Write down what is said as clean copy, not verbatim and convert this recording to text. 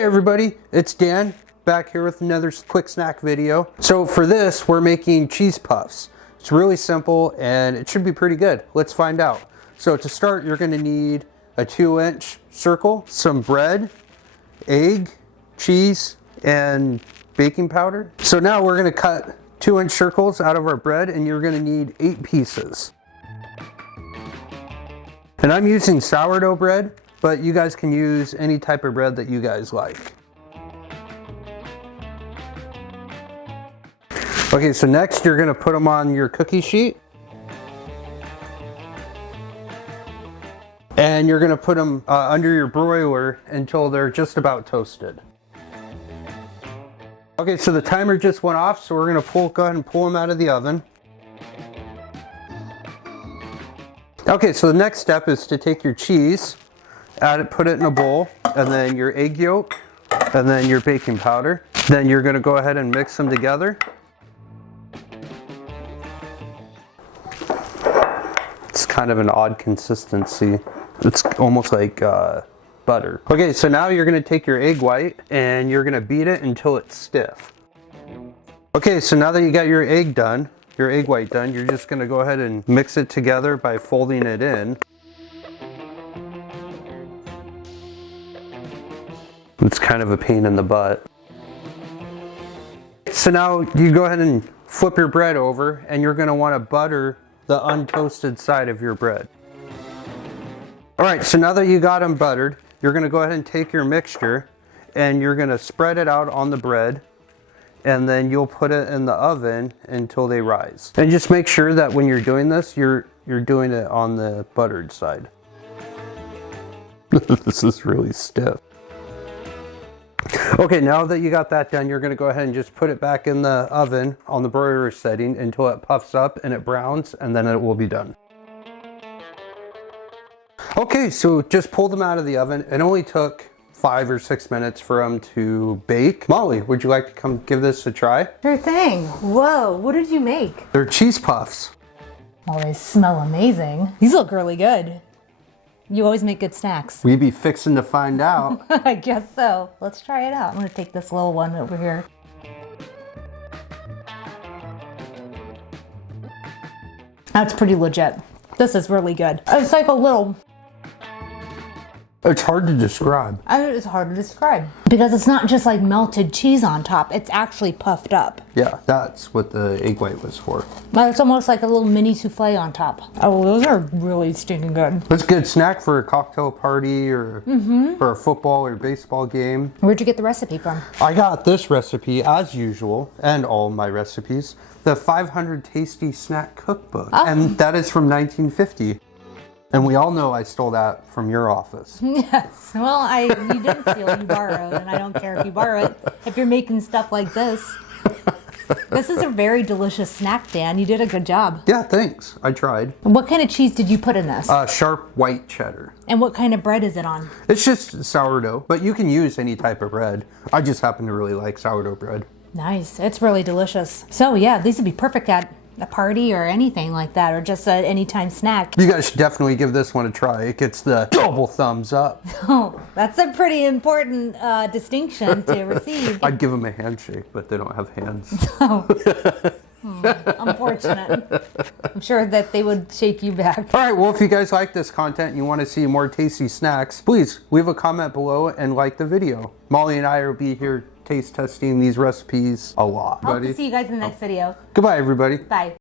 Hey everybody, it's Dan back here with another quick snack video. So for this, we're making cheese puffs. It's really simple and it should be pretty good. Let's find out. So to start, you're going to need a 2-inch circle, some bread, egg, cheese, and baking powder. So now we're going to cut 2-inch circles out of our bread, and you're going to need 8 pieces. And I'm using sourdough bread, but you guys can use any type of bread that you guys like. Okay, so next you're going to put them on your cookie sheet. And you're going to put them under your broiler until they're just about toasted. Okay, so the timer just went off, so we're going to go ahead and pull them out of the oven. Okay, so the next step is to take your cheese, put it in a bowl, and then your egg yolk, and then your baking powder. Then you're going to go ahead and mix them together. It's kind of an odd consistency. It's almost like butter. Okay, so now you're going to take your egg white and you're going to beat it until it's stiff. Okay, so now that you got your egg white done, you're just going to go ahead and mix it together by folding it in. It's kind of a pain in the butt. So now you go ahead and flip your bread over, and you're going to want to butter the untoasted side of your bread. Alright, so now that you got them buttered, you're going to go ahead and take your mixture and you're going to spread it out on the bread, and then you'll put it in the oven until they rise. And just make sure that when you're doing this, you're doing it on the buttered side. This is really stiff. Okay, now that you got that done, you're going to go ahead and just put it back in the oven on the broiler setting until it puffs up and it browns, and then it will be done. Okay, so just pull them out of the oven. It only took 5 or 6 minutes for them to bake. Molly, would you like to come give this a try? Sure thing. Whoa, what did you make? They're cheese puffs. Oh, they smell amazing. These look really good. You always make good snacks. We be fixing to find out. I guess so. Let's try it out. I'm gonna take this little one over here. That's pretty legit. This is really good. It's like a little... It's hard to describe. It's hard to describe. Because it's not just like melted cheese on top. It's actually puffed up. Yeah, that's what the egg white was for. It's almost like a little mini souffle on top. Oh, those are really stinking good. It's a good snack for a cocktail party or for a football or baseball game. Where'd you get the recipe from? I got this recipe, as usual, and all my recipes, the 500 Tasty Snack Cookbook. Oh. And that is from 1950. And we all know I stole that from your office. Yes. Well, you didn't steal, you borrowed, and I don't care if you borrow it. If you're making stuff like this. This is a very delicious snack, Dan. You did a good job. Yeah, thanks. I tried. What kind of cheese did you put in this? Sharp white cheddar. And what kind of bread is it on? It's just sourdough, but you can use any type of bread. I just happen to really like sourdough bread. Nice. It's really delicious. So yeah, these would be perfect at a party or anything like that, or just an anytime snack. You guys should definitely give this one a try. It gets the double thumbs up. Oh, that's a pretty important distinction to receive. I'd give them a handshake, but they don't have hands. Oh. Unfortunate. I'm sure that they would shake you back. All right, well, if you guys like this content and you want to see more tasty snacks, please leave a comment below and like the video. Molly and I will be here taste testing these recipes a lot. Hope to see you guys in the next video. Goodbye, everybody. Bye.